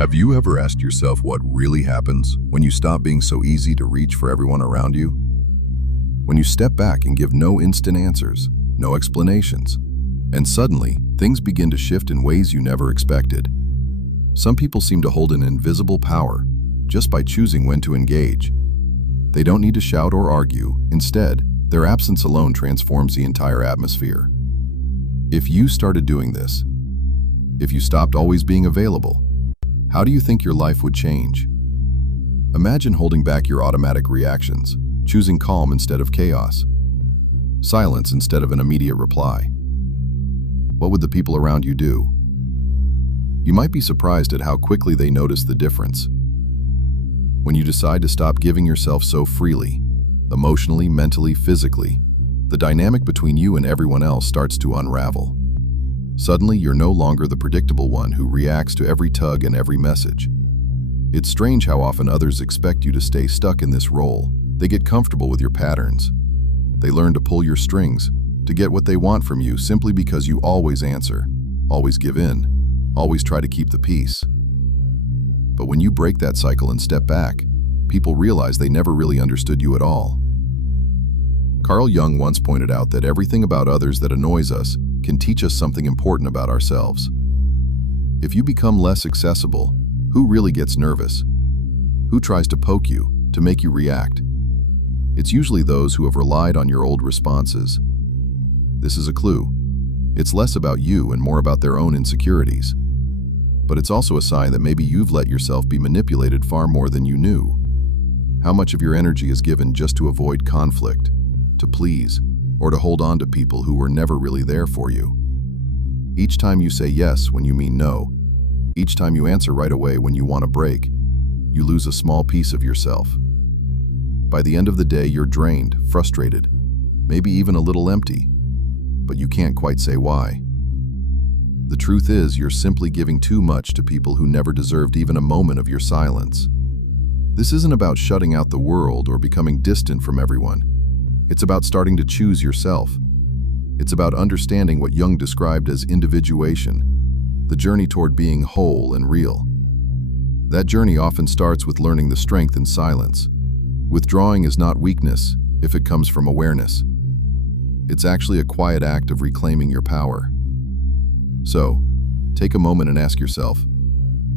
Have you ever asked yourself what really happens when you stop being so easy to reach for everyone around you? When you step back and give no instant answers, no explanations, and suddenly things begin to shift in ways you never expected. Some people seem to hold an invisible power just by choosing when to engage. They don't need to shout or argue. Instead, their absence alone transforms the entire atmosphere. If you started doing this, if you stopped always being available, how do you think your life would change? Imagine holding back your automatic reactions, choosing calm instead of chaos, silence instead of an immediate reply. What would the people around you do? You might be surprised at how quickly they notice the difference. When you decide to stop giving yourself so freely, emotionally, mentally, physically, the dynamic between you and everyone else starts to unravel. Suddenly, you're no longer the predictable one who reacts to every tug and every message. It's strange how often others expect you to stay stuck in this role. They get comfortable with your patterns. They learn to pull your strings, to get what they want from you simply because you always answer, always give in, always try to keep the peace. But when you break that cycle and step back, people realize they never really understood you at all. Carl Jung once pointed out that everything about others that annoys us can teach us something important about ourselves. If you become less accessible, who really gets nervous? Who tries to poke you, to make you react? It's usually those who have relied on your old responses. This is a clue. It's less about you and more about their own insecurities. But it's also a sign that maybe you've let yourself be manipulated far more than you knew. How much of your energy is given just to avoid conflict, to please, or to hold on to people who were never really there for you? Each time you say yes when you mean no, each time you answer right away when you want a break, you lose a small piece of yourself. By the end of the day, you're drained, frustrated, maybe even a little empty, but you can't quite say why. The truth is, you're simply giving too much to people who never deserved even a moment of your silence. This isn't about shutting out the world or becoming distant from everyone. It's about starting to choose yourself. It's about understanding what Jung described as individuation, the journey toward being whole and real. That journey often starts with learning the strength in silence. Withdrawing is not weakness if it comes from awareness. It's actually a quiet act of reclaiming your power. So, take a moment and ask yourself,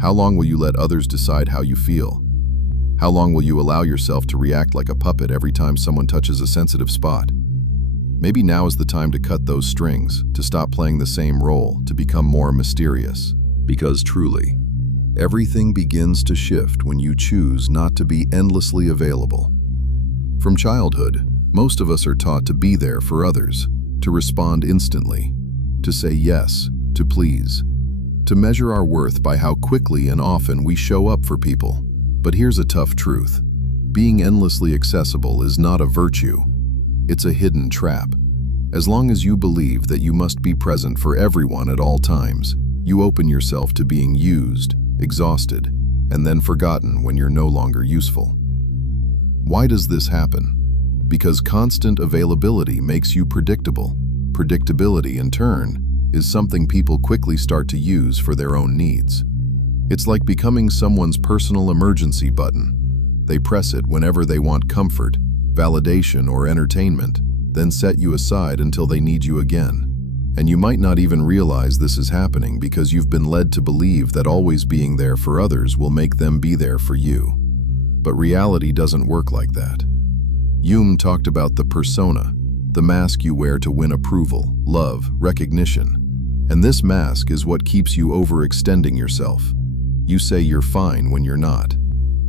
how long will you let others decide how you feel? How long will you allow yourself to react like a puppet every time someone touches a sensitive spot? Maybe now is the time to cut those strings, to stop playing the same role, to become more mysterious. Because truly, everything begins to shift when you choose not to be endlessly available. From childhood, most of us are taught to be there for others, to respond instantly, to say yes, to please, to measure our worth by how quickly and often we show up for people. But here's a tough truth. Being endlessly accessible is not a virtue. It's a hidden trap. As long as you believe that you must be present for everyone at all times, you open yourself to being used, exhausted, and then forgotten when you're no longer useful. Why does this happen? Because constant availability makes you predictable. Predictability, in turn, is something people quickly start to use for their own needs. It's like becoming someone's personal emergency button. They press it whenever they want comfort, validation, or entertainment, then set you aside until they need you again. And you might not even realize this is happening because you've been led to believe that always being there for others will make them be there for you. But reality doesn't work like that. Jung talked about the persona, the mask you wear to win approval, love, recognition. And this mask is what keeps you overextending yourself. You say you're fine when you're not.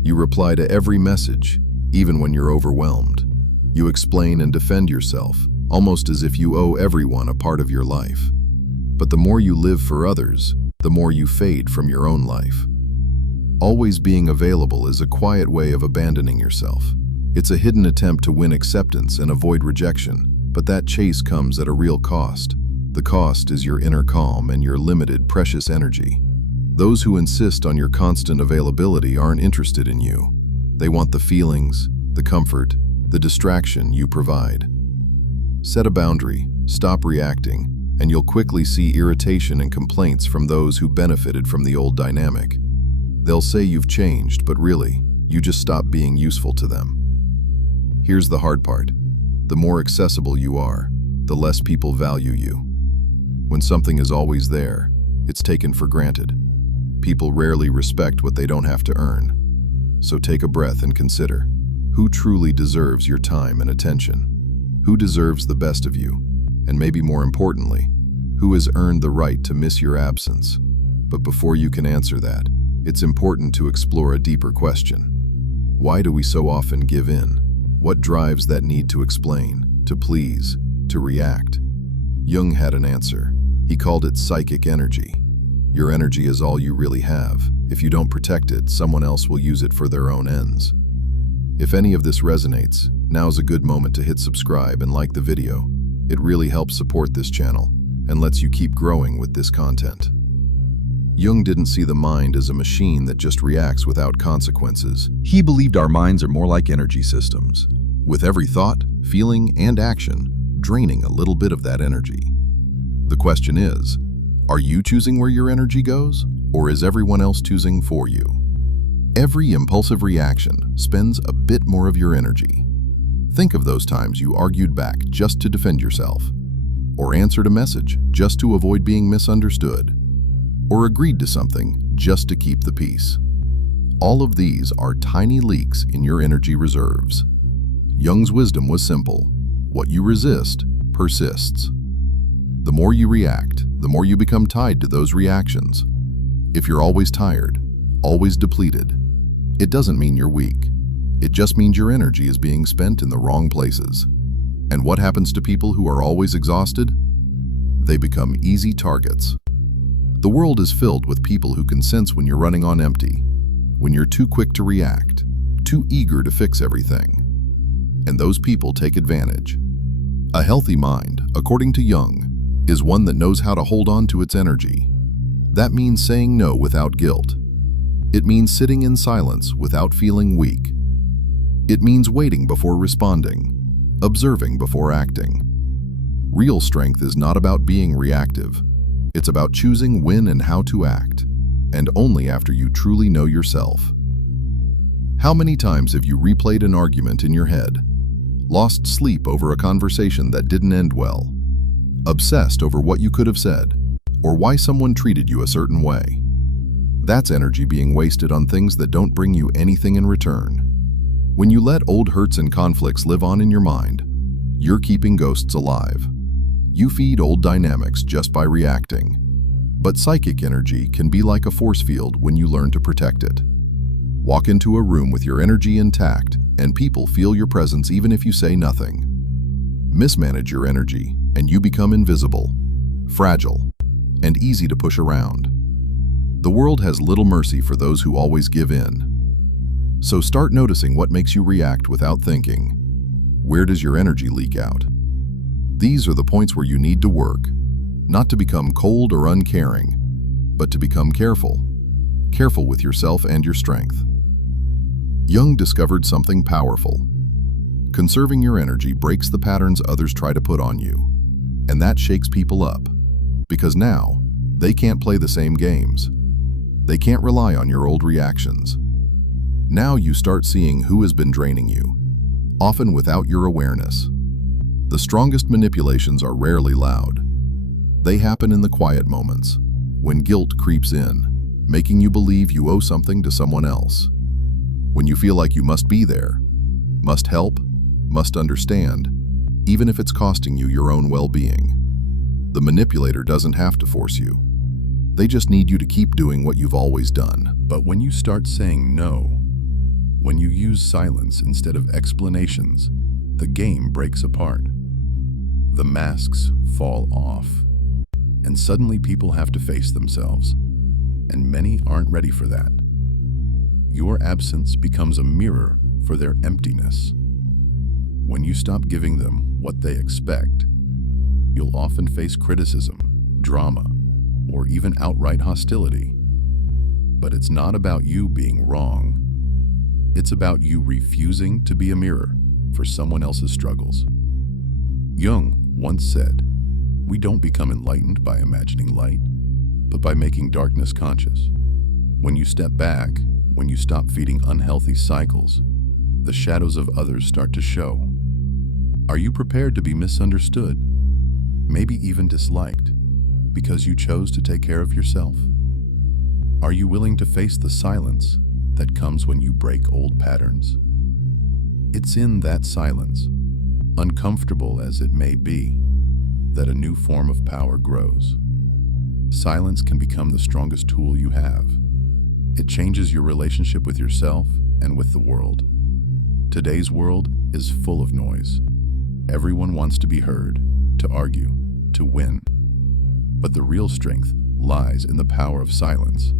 You reply to every message, even when you're overwhelmed. You explain and defend yourself, almost as if you owe everyone a part of your life. But the more you live for others, the more you fade from your own life. Always being available is a quiet way of abandoning yourself. It's a hidden attempt to win acceptance and avoid rejection, but that chase comes at a real cost. The cost is your inner calm and your limited, precious energy. Those who insist on your constant availability aren't interested in you. They want the feelings, the comfort, the distraction you provide. Set a boundary, stop reacting, and you'll quickly see irritation and complaints from those who benefited from the old dynamic. They'll say you've changed, but really, you just stopped being useful to them. Here's the hard part. The more accessible you are, the less people value you. When something is always there, it's taken for granted. People rarely respect what they don't have to earn. So take a breath and consider, who truly deserves your time and attention? Who deserves the best of you? And maybe more importantly, who has earned the right to miss your absence? But before you can answer that, it's important to explore a deeper question. Why do we so often give in? What drives that need to explain, to please, to react? Jung had an answer. He called it psychic energy. Your energy is all you really have. If you don't protect it, someone else will use it for their own ends. If any of this resonates, now's a good moment to hit subscribe and like the video. It really helps support this channel and lets you keep growing with this content. Jung didn't see the mind as a machine that just reacts without consequences. He believed our minds are more like energy systems, with every thought, feeling, and action draining a little bit of that energy. The question is, are you choosing where your energy goes, or is everyone else choosing for you? Every impulsive reaction spends a bit more of your energy. Think of those times you argued back just to defend yourself, or answered a message just to avoid being misunderstood, or agreed to something just to keep the peace. All of these are tiny leaks in your energy reserves. Jung's wisdom was simple. What you resist persists. The more you react, the more you become tied to those reactions. If you're always tired, always depleted, it doesn't mean you're weak. It just means your energy is being spent in the wrong places. And what happens to people who are always exhausted? They become easy targets. The world is filled with people who can sense when you're running on empty, when you're too quick to react, too eager to fix everything. And those people take advantage. A healthy mind, according to Jung, is one that knows how to hold on to its energy. That means saying no without guilt. It means sitting in silence without feeling weak. It means waiting before responding, observing before acting. Real strength is not about being reactive. It's about choosing when and how to act, and only after you truly know yourself. How many times have you replayed an argument in your head, lost sleep over a conversation that didn't end well, obsessed over what you could have said, or why someone treated you a certain way? That's energy being wasted on things that don't bring you anything in return. When you let old hurts and conflicts live on in your mind, you're keeping ghosts alive. You feed old dynamics just by reacting. But psychic energy can be like a force field when you learn to protect it. Walk into a room with your energy intact, and people feel your presence even if you say nothing. Mismanage your energy, and you become invisible, fragile, and easy to push around. The world has little mercy for those who always give in. So start noticing what makes you react without thinking. Where does your energy leak out? These are the points where you need to work, not to become cold or uncaring, but to become careful with yourself and your strength. Jung discovered something powerful. Conserving your energy breaks the patterns others try to put on you, and that shakes people up, because now they can't play the same games. They can't rely on your old reactions. Now you start seeing who has been draining you, often without your awareness. The strongest manipulations are rarely loud. They happen in the quiet moments, when guilt creeps in, making you believe you owe something to someone else. When you feel like you must be there, must help, must understand, even if it's costing you your own well-being. The manipulator doesn't have to force you. They just need you to keep doing what you've always done. But when you start saying no, when you use silence instead of explanations, the game breaks apart. The masks fall off, and suddenly people have to face themselves, and many aren't ready for that. Your absence becomes a mirror for their emptiness. When you stop giving them what they expect, you'll often face criticism, drama, or even outright hostility. But it's not about you being wrong. It's about you refusing to be a mirror for someone else's struggles. Jung once said, "We don't become enlightened by imagining light, but by making darkness conscious." When you step back, when you stop feeding unhealthy cycles, the shadows of others start to show. Are you prepared to be misunderstood, maybe even disliked, because you chose to take care of yourself? Are you willing to face the silence that comes when you break old patterns? It's in that silence, uncomfortable as it may be, that a new form of power grows. Silence can become the strongest tool you have. It changes your relationship with yourself and with the world. Today's world is full of noise. Everyone wants to be heard, to argue, to win. But the real strength lies in the power of silence.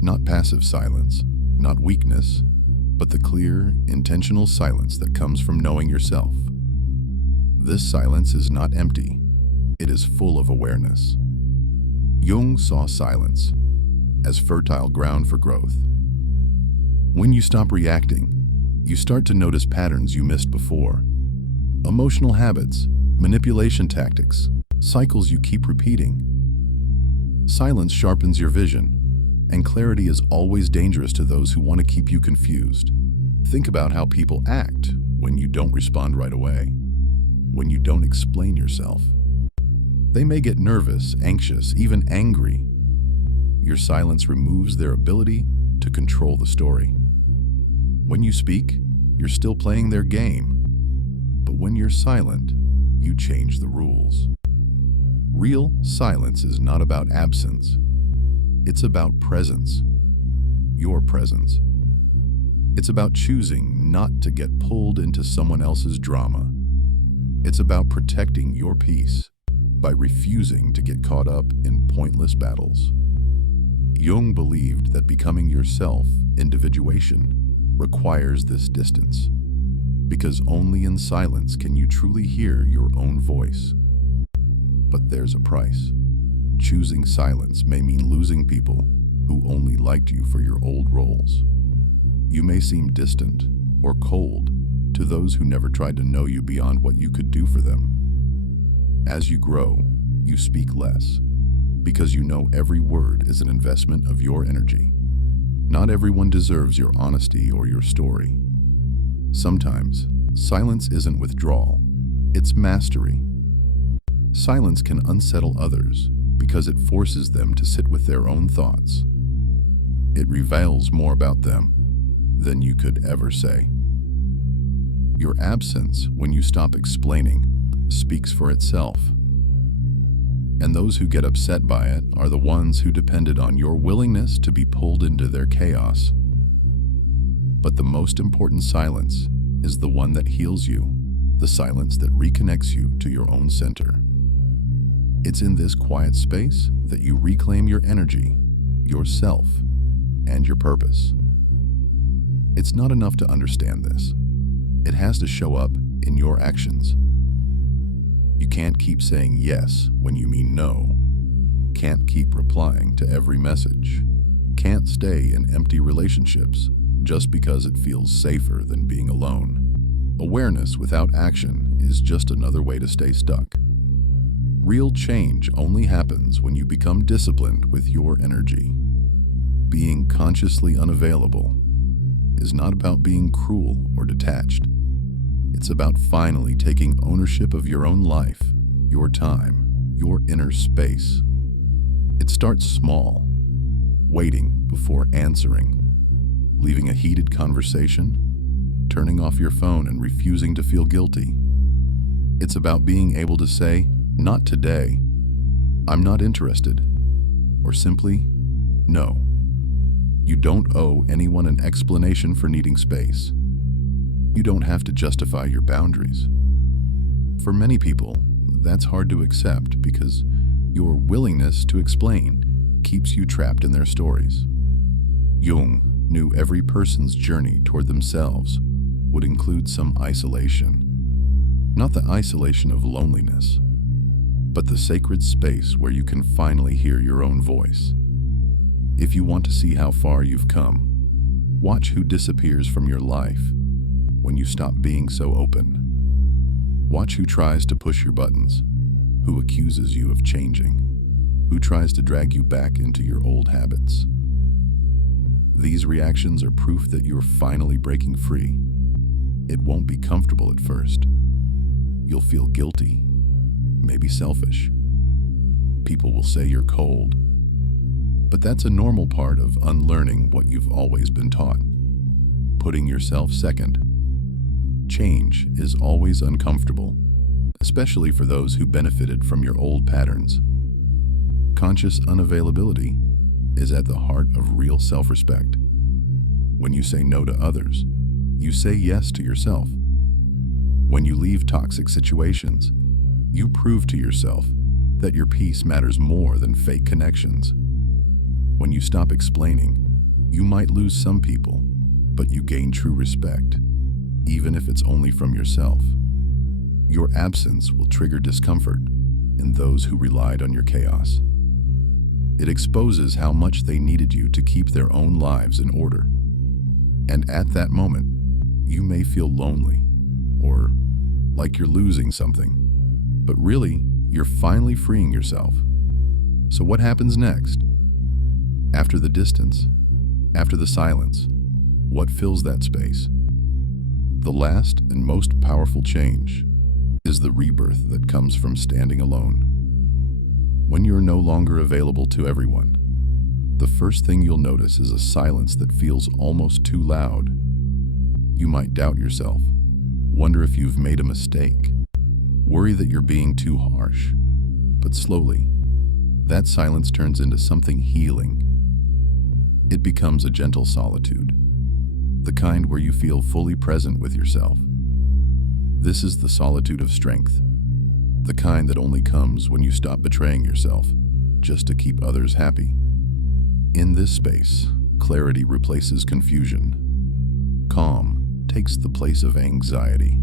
Not passive silence, not weakness, but the clear, intentional silence that comes from knowing yourself. This silence is not empty. It is full of awareness. Jung saw silence as fertile ground for growth. When you stop reacting, you start to notice patterns you missed before. Emotional habits, manipulation tactics, cycles you keep repeating. Silence sharpens your vision, and clarity is always dangerous to those who want to keep you confused. Think about how people act when you don't respond right away, when you don't explain yourself. They may get nervous, anxious, even angry. Your silence removes their ability to control the story. When you speak, you're still playing their game. But when you're silent, you change the rules. Real silence is not about absence. It's about presence. Your presence. It's about choosing not to get pulled into someone else's drama. It's about protecting your peace by refusing to get caught up in pointless battles. Jung believed that becoming yourself, individuation, requires this distance, because only in silence can you truly hear your own voice. But there's a price. Choosing silence may mean losing people who only liked you for your old roles. You may seem distant or cold to those who never tried to know you beyond what you could do for them. As you grow, you speak less, because you know every word is an investment of your energy. Not everyone deserves your honesty or your story. Sometimes, silence isn't withdrawal, it's mastery. Silence can unsettle others because it forces them to sit with their own thoughts. It reveals more about them than you could ever say. Your absence, when you stop explaining, speaks for itself. And those who get upset by it are the ones who depended on your willingness to be pulled into their chaos. But the most important silence is the one that heals you, the silence that reconnects you to your own center. It's in this quiet space that you reclaim your energy, yourself, and your purpose. It's not enough to understand this. It has to show up in your actions. You can't keep saying yes when you mean no. Can't keep replying to every message. Can't stay in empty relationships just because it feels safer than being alone. Awareness without action is just another way to stay stuck. Real change only happens when you become disciplined with your energy. Being consciously unavailable is not about being cruel or detached. It's about finally taking ownership of your own life, your time, your inner space. It starts small, waiting before answering, leaving a heated conversation, turning off your phone and refusing to feel guilty. It's about being able to say, "Not today," "I'm not interested," or simply, "No." You don't owe anyone an explanation for needing space. You don't have to justify your boundaries. For many people, that's hard to accept because your willingness to explain keeps you trapped in their stories. Jung knew every person's journey toward themselves would include some isolation. Not the isolation of loneliness, but the sacred space where you can finally hear your own voice. If you want to see how far you've come, watch who disappears from your life when you stop being so open. Watch who tries to push your buttons, who accuses you of changing, who tries to drag you back into your old habits. These reactions are proof that you're finally breaking free. It won't be comfortable at first. You'll feel guilty, maybe selfish. People will say you're cold. But that's a normal part of unlearning what you've always been taught. Putting yourself second. Change is always uncomfortable, especially for those who benefited from your old patterns. Conscious unavailability is at the heart of real self-respect. When you say no to others, you say yes to yourself. When you leave toxic situations, you prove to yourself that your peace matters more than fake connections. When you stop explaining, you might lose some people, but you gain true respect, even if it's only from yourself. Your absence will trigger discomfort in those who relied on your chaos. It exposes how much they needed you to keep their own lives in order. And at that moment, you may feel lonely or like you're losing something, but really, you're finally freeing yourself. So what happens next? After the distance, after the silence, what fills that space? The last and most powerful change is the rebirth that comes from standing alone. When you're no longer available to everyone, the first thing you'll notice is a silence that feels almost too loud. You might doubt yourself, wonder if you've made a mistake, worry that you're being too harsh. But slowly, that silence turns into something healing. It becomes a gentle solitude, the kind where you feel fully present with yourself. This is the solitude of strength, the kind that only comes when you stop betraying yourself just to keep others happy. In this space, clarity replaces confusion. Calm takes the place of anxiety.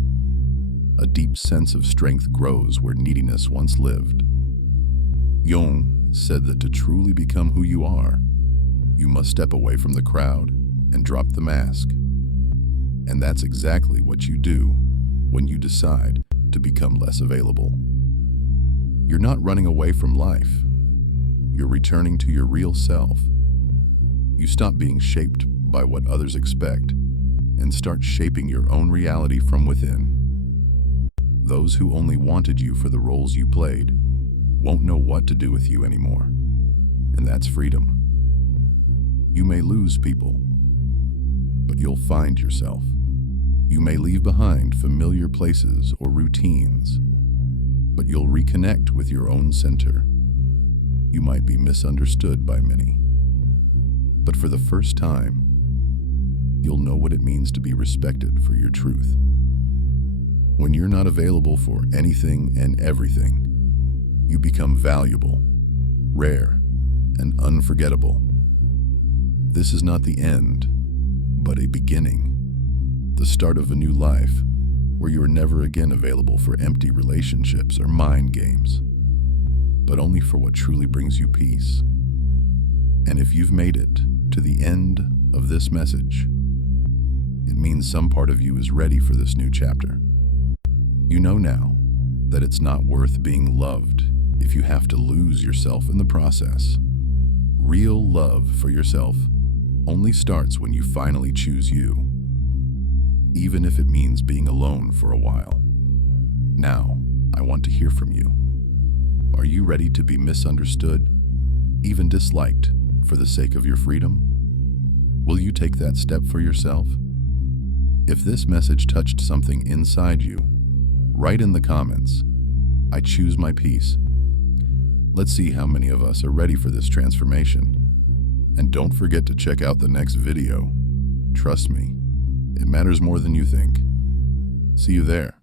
A deep sense of strength grows where neediness once lived. Jung said that to truly become who you are, you must step away from the crowd and drop the mask. And that's exactly what you do when you decide to become less available. You're not running away from life. You're returning to your real self. You stop being shaped by what others expect and start shaping your own reality from within. Those who only wanted you for the roles you played won't know what to do with you anymore. And that's freedom. You may lose people, but you'll find yourself. You may leave behind familiar places or routines, but you'll reconnect with your own center. You might be misunderstood by many, but for the first time, you'll know what it means to be respected for your truth. When you're not available for anything and everything, you become valuable, rare, and unforgettable. This is not the end, but a beginning. The start of a new life where you are never again available for empty relationships or mind games, but only for what truly brings you peace. And if you've made it to the end of this message, it means some part of you is ready for this new chapter. You know now that it's not worth being loved if you have to lose yourself in the process. Real love for yourself only starts when you finally choose you, even if it means being alone for a while. Now, I want to hear from you. Are you ready to be misunderstood, even disliked, for the sake of your freedom? Will you take that step for yourself? If this message touched something inside you, write in the comments, "I choose my peace." Let's see how many of us are ready for this transformation. And don't forget to check out the next video. Trust me, it matters more than you think. See you there.